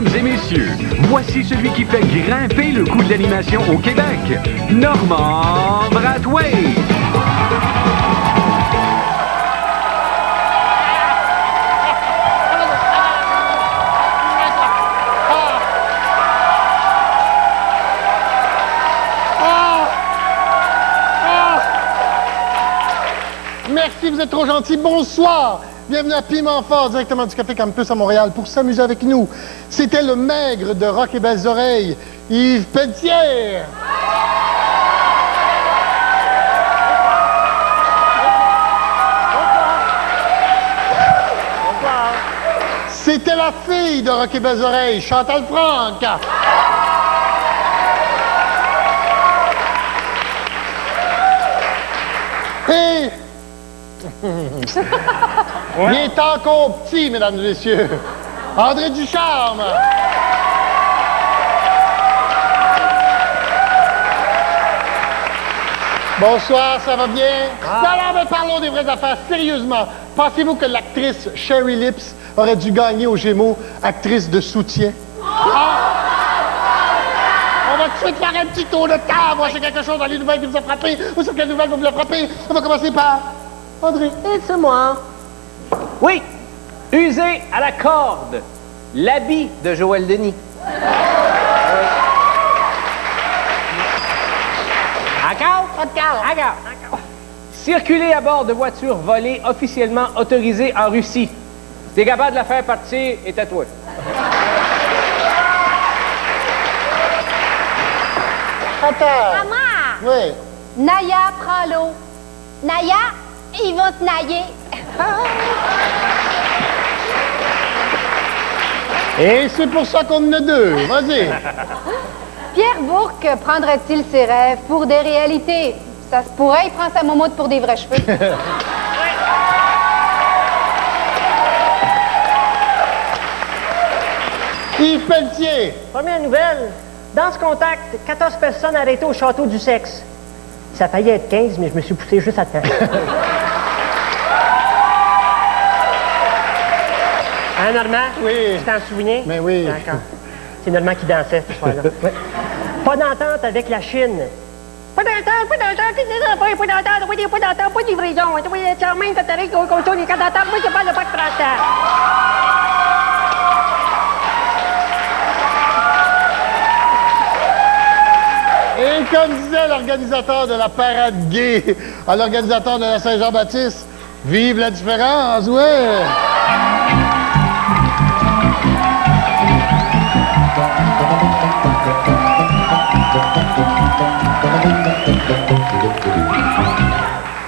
Mesdames et messieurs, voici celui qui fait grimper le coût de l'animation au Québec, Normand Brathwaite. Merci, vous êtes trop gentil. Bonsoir. Bienvenue à Piment Fort, directement du Café Campus à Montréal, pour s'amuser avec nous. C'était le maigre de Rock et Belles Oreilles, Yves Pelletier. C'était la fille de Rock et Belles Oreilles, Chantal Franck. Et... il est encore petit, mesdames et messieurs. André Ducharme. Bonsoir, ça va bien? Non, mais parlons des vraies affaires, sérieusement. Pensez-vous que l'actrice Sherry Lips aurait dû gagner aux Gémeaux actrice de soutien? On va tout de suite faire un petit tour de table. Moi, j'ai quelque chose dans les nouvelles qui vous a frappé. Ou sur quelle nouvelle vous voulez frapper? On va commencer par André. Et c'est moi. Oui, usé à la corde, l'habit de Joël Denis. Encore. Circuler à bord de voitures volées officiellement autorisées en Russie. T'es capable de la faire partir et à toi. Attends. Maman! Oui. Naya, prends l'eau. Naya, ils vont te nailler. Et c'est pour ça qu'on en a deux. Vas-y. Pierre Bourque prendrait-il ses rêves pour des réalités? Ça se pourrait, il prend sa moumoute pour des vrais cheveux. Yves Pelletier. Première nouvelle. Dans ce contact, 14 personnes arrêtées au château du sexe. Ça a failli être 15, mais je me suis poussé juste à temps. Hein, Normand? Oui. Tu t'en souviens? Mais oui. D'accord. C'est Normand qui dansait ce soir-là. Ouais. Pas d'entente avec la Chine. Pas d'entente, pas d'entente, pas de livraison. Même quand t'arrives au contour des cas d'entente, moi, je parle pas de français. Et comme disait l'organisateur de la parade gay à l'organisateur de la Saint-Jean-Baptiste, vive la différence, ouais!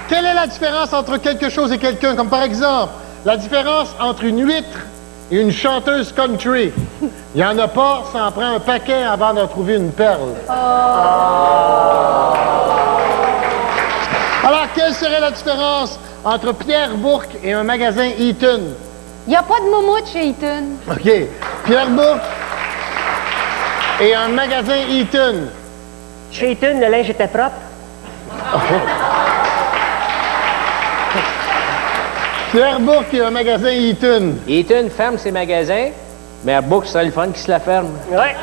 Quelle est la différence entre quelque chose et quelqu'un? Comme par exemple, la différence entre une huître et une chanteuse country. Il n'y en a pas, ça en prend un paquet avant d'en trouver une perle. Alors, quelle serait la différence entre Pierre Bourque et un magasin Eaton? Il n'y a pas de moumoute chez Eaton. OK. Pierre Bourque et un magasin Eaton. Chez Eaton, le linge était propre. Pierre Bourque et un magasin Eaton. Eaton ferme ses magasins, mais à Bourque, c'est le fun qui se la ferme. Ouais.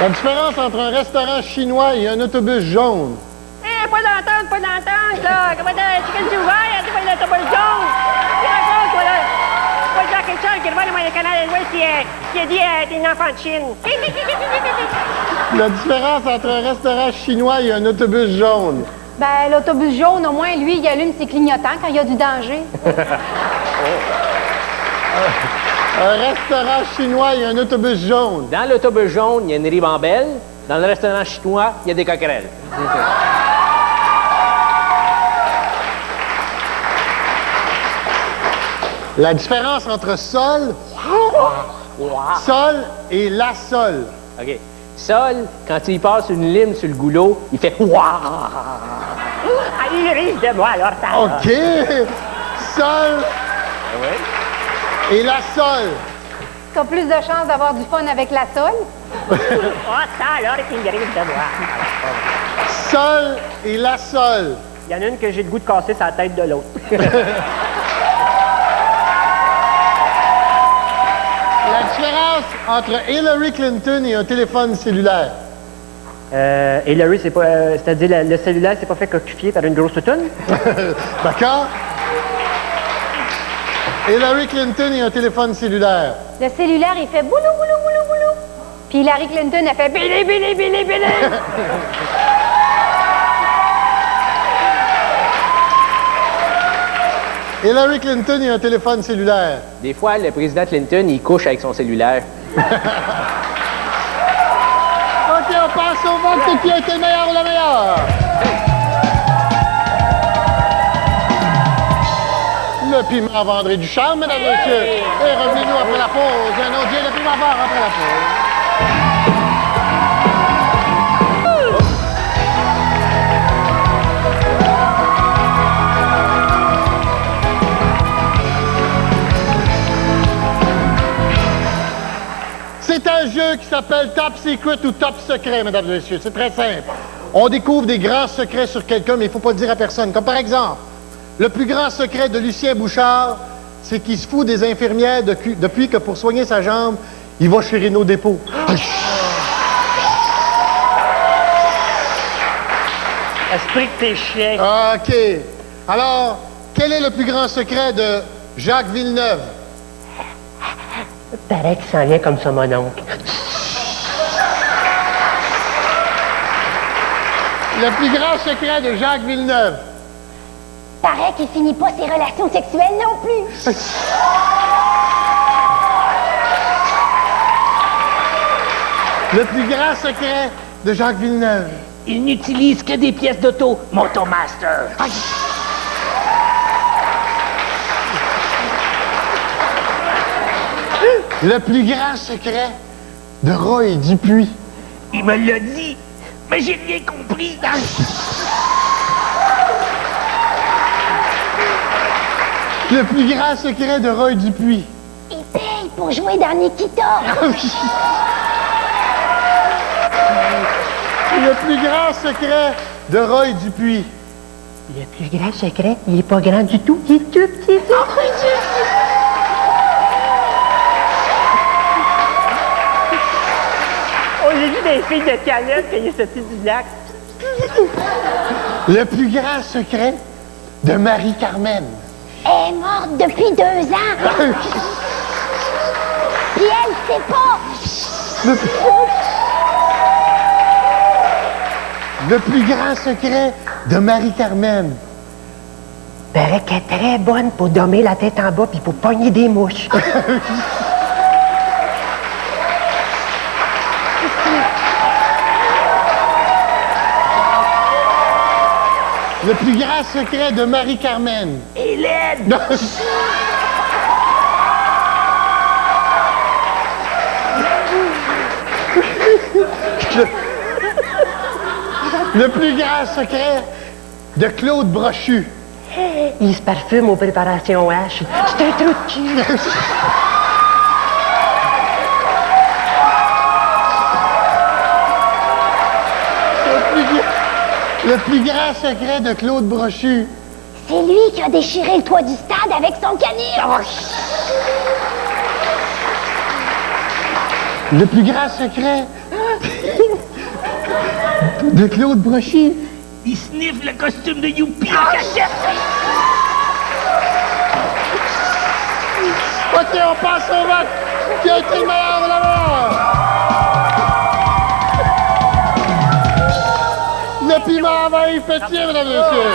La différence entre un restaurant chinois et un autobus jaune. Eh, pas d'entente, là. Comment qu'est-ce que tu ouvert? C'est pas l'autobus jaune. Tu racontes, toi, là. Pas Jacques Charles qui revient dans le canal de l'Ouest qui a dit des enfants de Chine. La différence entre un restaurant chinois et un autobus jaune. Ben, l'autobus jaune, au moins, lui, il allume ses clignotants quand il y a du danger. Un restaurant chinois et un autobus jaune. Dans l'autobus jaune, il y a une ribambelle. Dans le restaurant chinois, il y a des coquerelles. La différence entre sol et la sol. OK. Sol, quand il passe une lime sur le goulot, il fait ouah. Ah, il risque de moi, alors ça. OK. Sol et la sol. T'as plus de chances d'avoir du fun avec la sole. Ah, ça, alors, qu'il risque de moi. Sol et la sol. Il y en a une que j'ai le goût de casser sa tête de l'autre. entre Hillary Clinton et un téléphone cellulaire? Hillary, c'est pas... c'est-à-dire, le cellulaire, c'est pas fait coquifier par une grosse toune? D'accord? Hillary Clinton et un téléphone cellulaire. Le cellulaire, il fait boulou, boulou, boulou, boulou. Puis Hillary Clinton, elle fait bili, bili, bili, bili. Hillary Clinton et un téléphone cellulaire. Des fois, le président Clinton, il couche avec son cellulaire. OK, on passe au vote. C'est qui a été le meilleur ou la meilleure? Le piment vendrait du charme, mesdames et messieurs. Et revenez-nous après la pause. Un autre le piment fort après la pause. C'est un jeu qui s'appelle Top Secret ou Top Secret, mesdames et messieurs. C'est très simple. On découvre des grands secrets sur quelqu'un, mais il ne faut pas le dire à personne. Comme par exemple, le plus grand secret de Lucien Bouchard, c'est qu'il se fout des infirmières depuis que pour soigner sa jambe, il va chez Renault Dépôt. Esprit que t'es chien. OK. Alors, quel est le plus grand secret de Jacques Villeneuve? Paraît qu'il s'en vient comme ça, mon oncle. Le plus grand secret de Jacques Villeneuve. Paraît qu'il finit pas ses relations sexuelles non plus. Le plus grand secret de Jacques Villeneuve. Il n'utilise que des pièces d'auto, Motomaster. Le plus grand secret de Roy Dupuis. Il me l'a dit, mais j'ai rien compris. Le plus grand secret de Roy Dupuis. Il paye pour jouer dans Nikita. Le plus grand secret de Roy Dupuis. Le plus grand secret, il est pas grand du tout. Il est tout petit. Oh, j'ai vu des filles de canette quand il est sorti du lac. Le plus grand secret de Marie-Carmen. Elle est morte depuis 2 ans. Puis elle sait pas. Le plus grand secret de Marie-Carmen. Paraît qu'elle est très bonne pour dommer la tête en bas puis pour pogner des mouches. Le plus grand secret de Marie-Carmen. Hélène! Non. Le plus grand secret de Claude Brochu. Il se parfume aux préparations H. C'est un trou de cul. Le plus grand secret de Claude Brochu. C'est lui qui a déchiré le toit du stade avec son caniche. Le plus grand secret de Claude Brochu. Il sniffe le costume de Youpi en cachette. OK, on passe au vote. Qui a été le meilleur ou la meilleure? Le piment envahit Pétier, mesdames et messieurs.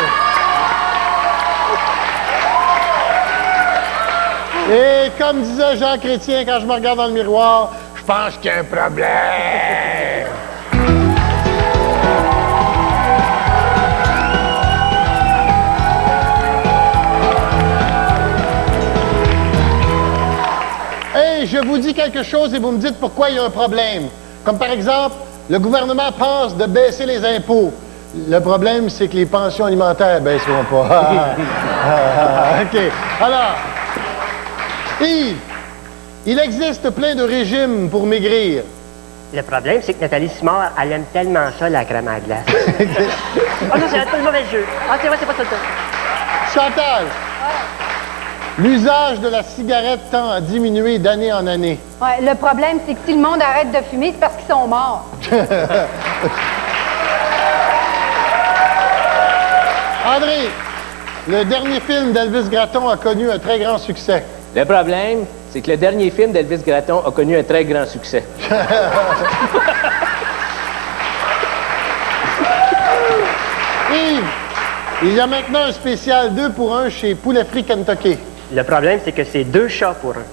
Et comme disait Jean Chrétien quand je me regarde dans le miroir, je pense qu'il y a un problème. Hey, je vous dis quelque chose et vous me dites pourquoi il y a un problème. Comme par exemple, le gouvernement pense de baisser les impôts. Le problème, c'est que les pensions alimentaires ne baisseront pas. OK. Alors, Yves, il existe plein de régimes pour maigrir. Le problème, c'est que Nathalie Simard, elle aime tellement ça, la crème à glace. Oh non, c'est un mauvais jeu. Ah, c'est vrai, c'est pas ça le temps. Chantal, L'usage de la cigarette tend à diminuer d'année en année. Ouais, le problème, c'est que si le monde arrête de fumer, c'est parce qu'ils sont morts. André, le dernier film d'Elvis Gratton a connu un très grand succès. Le problème, c'est que le dernier film d'Elvis Gratton a connu un très grand succès. Yves, il y a maintenant un spécial 2 pour 1 chez Poulet Frit Kentucky. Le problème, c'est que c'est 2 chats pour un.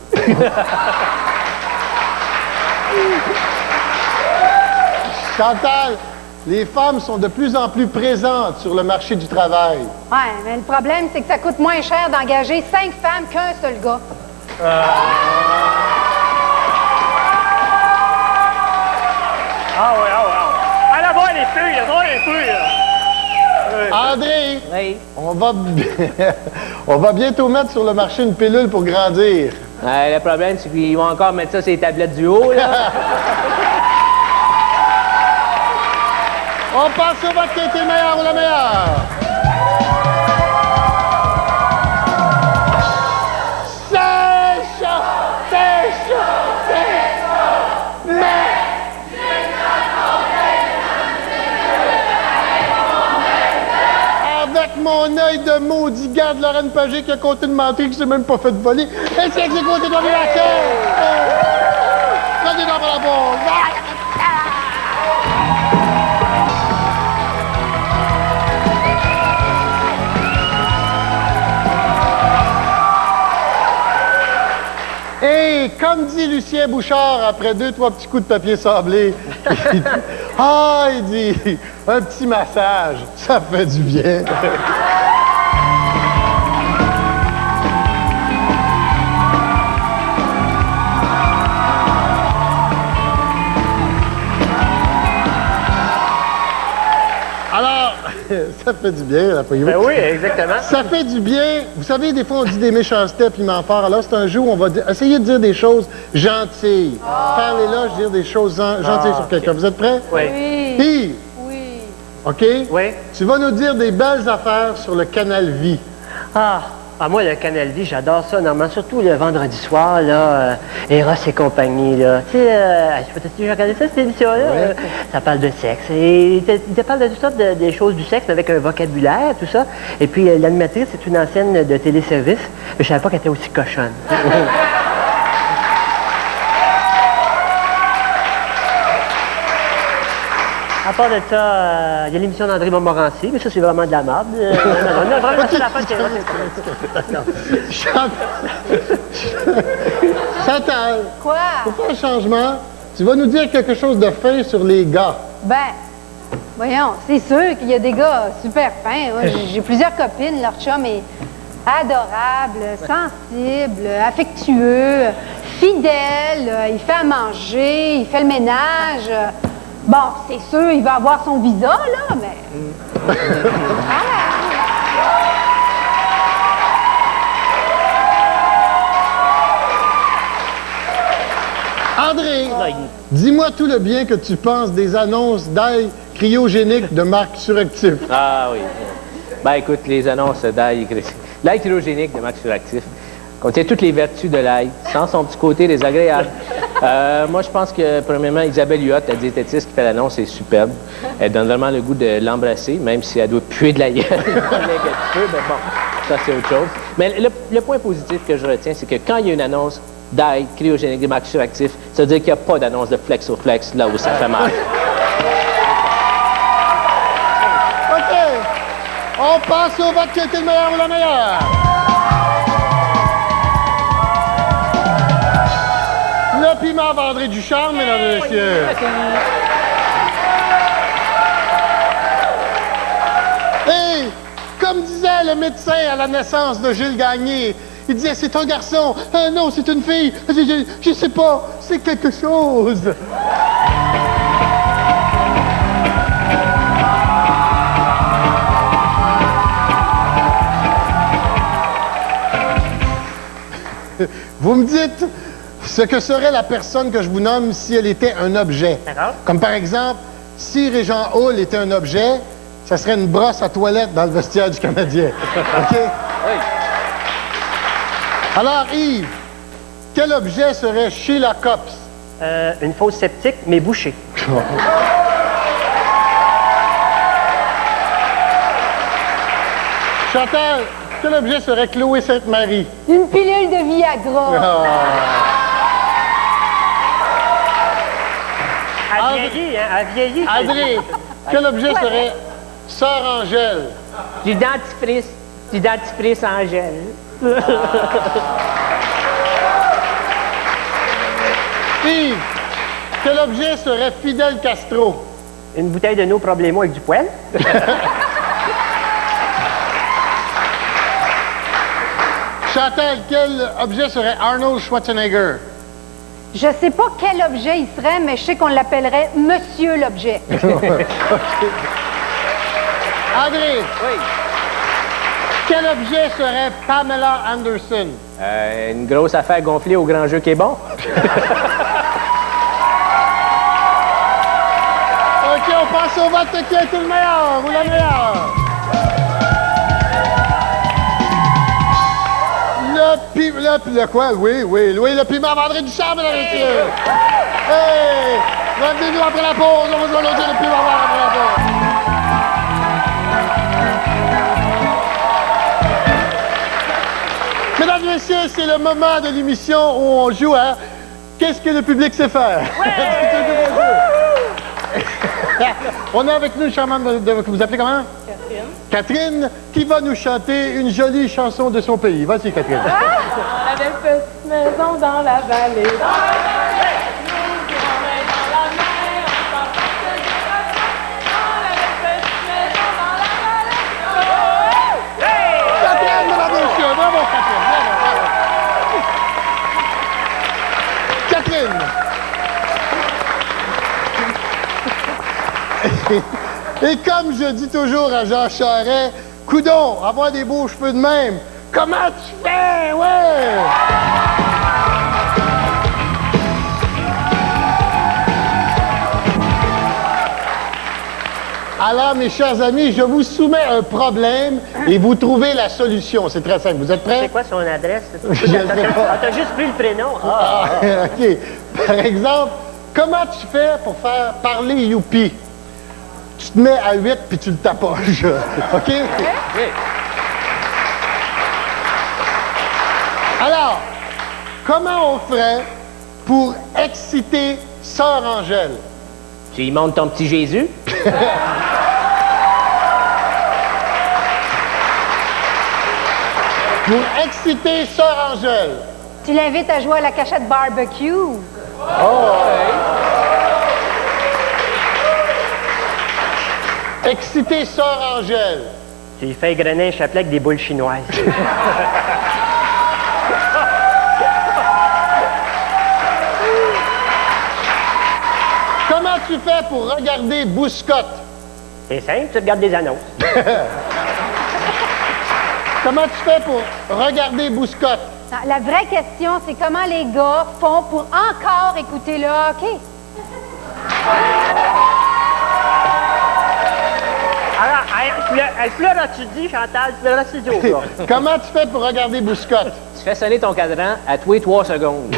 Chantal, les femmes sont de plus en plus présentes sur le marché du travail. Ouais, mais le problème, c'est que ça coûte moins cher d'engager 5 femmes qu'un seul gars. Ah ouais, ah ouais. À la bonne les filles, là, les filles, là. André, Oui. on va bientôt mettre sur le marché une pilule pour grandir. Le problème, c'est qu'ils vont encore mettre ça sur les tablettes du haut, là. On passe au vote qui a été le meilleur ou la meilleure. C'est chaud, c'est chaud, c'est chaud, mais... Avec mon œil de maudit gars de Lorraine Pagé qui a compté de mentir, qui s'est même pas fait de voler. Et c'est exécuté dans la Regardez dans la bombe. Et comme dit Lucien Bouchard après 2-3 petits coups de papier sablé, il dit, un petit massage, ça fait du bien. Alors, ça fait du bien, la poignée. Ben oui, exactement. Ça fait du bien. Vous savez, des fois, on dit des méchancetés, piment fort. Alors, c'est un jeu où on va essayer de dire des choses gentilles. Faire l'éloge, dire des choses gentilles sur quelqu'un. Vous êtes prêts? Oui. Oui. Puis, Oui. OK? Oui. Tu vas nous dire des belles affaires sur le Canal Vie. Moi, le Canal Vie, j'adore ça, normalement, surtout le vendredi soir, là, Eros et compagnie, là. Tu sais, je sais pas si tu as regardé ça, cette émission-là. Ouais. Ça parle de sexe. Et il te parle de toutes sortes des choses du sexe, mais avec un vocabulaire, tout ça. Et puis, l'animatrice, c'est une ancienne de téléservice. Mais je savais pas qu'elle était aussi cochonne. À part de ça, il y a l'émission d'André Montmorency, mais ça, c'est vraiment de la merde. Non, vraiment, c'est la fin de Chantal, Quoi? pour faire un changement, tu vas nous dire quelque chose de fin sur les gars. Ben, voyons, c'est sûr qu'il y a des gars super fins. Moi, j'ai plusieurs copines, leur chum est adorable, sensible, affectueux, fidèle, il fait à manger, il fait le ménage. Bon, c'est sûr, il va avoir son visa, là, mais... André, dis-moi tout le bien que tu penses des annonces d'ail cryogénique de marque Suractif. Ah oui. Ben écoute, les annonces d'ail cryogénique de Max Suractif contient toutes les vertus de l'ail, sans son petit côté désagréable. Moi, je pense que, premièrement, Isabelle Huot, la diététiste qui fait l'annonce, est superbe. Elle donne vraiment le goût de l'embrasser, même si elle doit puer de la gueule. Mais bon, ça, c'est autre chose. Mais le point positif que je retiens, c'est que quand il y a une annonce d'ail cryogénique de Max Suractif, ça veut dire qu'il n'y a pas d'annonce de Flexoflex là où ça fait mal. OK. On passe au vote qui a été le meilleur ou la meilleure. Le piment va André Ducharme, mesdames et messieurs. Et comme disait le médecin à la naissance de Gilles Gagné, il disait, c'est un garçon. Non, c'est une fille. Je sais pas, c'est quelque chose. Vous me dites ce que serait la personne que je vous nomme si elle était un objet. D'accord. Comme par exemple, si Régent Hall était un objet, ça serait une brosse à toilette dans le vestiaire du Canadien. OK? Oui. Alors, Yves, quel objet serait Sheila Copps? Une fosse septique, mais bouchée. Chantal, quel objet serait Chloé Sainte-Marie? Une pilule de Viagra. Elle vieillit, hein? Elle vieillit. André, quel objet serait Sœur Angèle? Du dentifrice Angèle. Yves, quel objet serait Fidel Castro? Une bouteille de No Problemo avec du poêle. Chantal, quel objet serait Arnold Schwarzenegger? Je sais pas quel objet il serait, mais je sais qu'on l'appellerait Monsieur l'objet. André, Oui. quel objet serait Pamela Anderson? Une grosse affaire gonflée au grand jeu qui est bon. OK, on passe au vote qui est le meilleur ou la meilleure. Le quoi? Oui, le piment vendredi soir, mesdames et messieurs. Hey! Revenez-nous après la pause, on va jouer l'autre le piment après la pause. Mesdames et messieurs, c'est le moment de l'émission où on joue à Qu'est-ce que le public sait faire? On est avec nous une charmante que vous appelez comment? Catherine. Catherine, qui va nous chanter une jolie chanson de son pays. Vas-y, Catherine. Dans la belle petite maison dans la vallée. Dans la vallée, nous irons dans la mer. On s'en passe du printemps. Dans la belle petite maison dans la vallée. Catherine, mesdames et messieurs, bravo, Catherine. Bravo. Catherine. Et comme je dis toujours à Jean Charest, coudon, avoir des beaux cheveux de même, comment tu fais, ouais? Alors, mes chers amis, je vous soumets un problème et vous trouvez la solution. C'est très simple. Vous êtes prêts? C'est quoi son adresse? Je sais pas. T'as juste pris le prénom. Ah, OK. Par exemple, comment tu fais pour faire parler Youpi? Tu te mets à 8 puis tu le tapoches. OK? Oui. Alors, comment on ferait pour exciter Sœur Angèle? Tu y montes ton petit Jésus? Pour exciter Sœur Angèle. Tu l'invites à jouer à la cachette barbecue. Exciter Sœur Angèle. Tu lui fais égrener un chapelet avec des boules chinoises. Comment tu fais pour regarder Bouscotte? C'est simple, tu regardes des annonces. Comment tu fais pour regarder Bouscotte? Non, la vraie question, c'est comment les gars font pour encore écouter le hockey. Alors, elle pleure-tu dit, Chantal? Pleure-tu dit au gars? Comment tu fais pour regarder Bouscotte? Tu fais sonner ton cadran à tous les 3 secondes.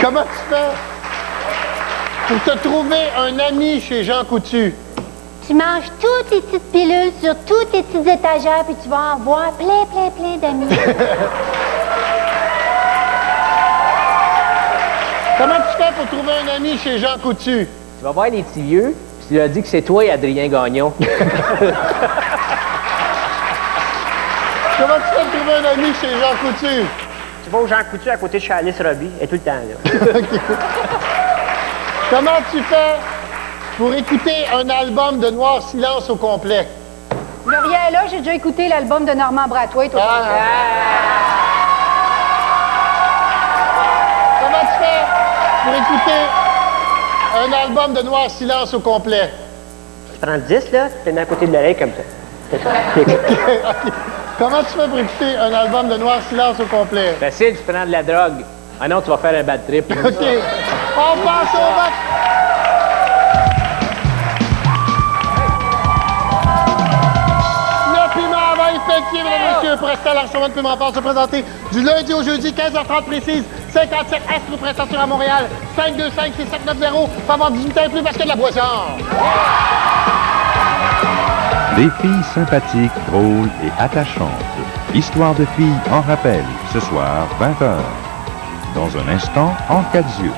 Comment tu fais pour te trouver un ami chez Jean Coutu? Tu manges toutes tes petites pilules sur toutes tes petites étagères, puis tu vas en voir plein d'amis. Comment tu fais pour trouver un ami chez Jean Coutu? Tu vas voir les petits vieux, puis tu leur dis que c'est toi et Adrien Gagnon. Comment tu fais pour trouver un ami chez Jean Coutu? Tu vas au Jean Coutu à côté de Charles Roby. Elle est tout le temps là. Comment tu fais pour écouter un album de Noir Silence au complet? Gloria est là, j'ai déjà écouté l'album de Normand Brathwaite. Comment tu fais pour écouter un album de Noir Silence au complet? Tu prends le 10, là, tu le mets à côté de l'oreille comme ça. C'est ça. OK. Comment tu fais pour écouter un album de Noir Silence au complet? Facile, tu prends de la drogue. Ah non, tu vas faire un bad trip. OK. On passe au vote. Le piment va effectivement pieds, mesdames et messieurs, pour rester à l'Archement de Piment-Fort, se présenter du lundi au jeudi, 15h30 précise, 57 Astro Prestation à Montréal, 525-6790, faut avoir 18 ans et plus parce qu'il y a de la boisson. Des filles sympathiques, drôles et attachantes. Histoire de filles en rappel, ce soir, 20h. Dans un instant, En cas d'yeux.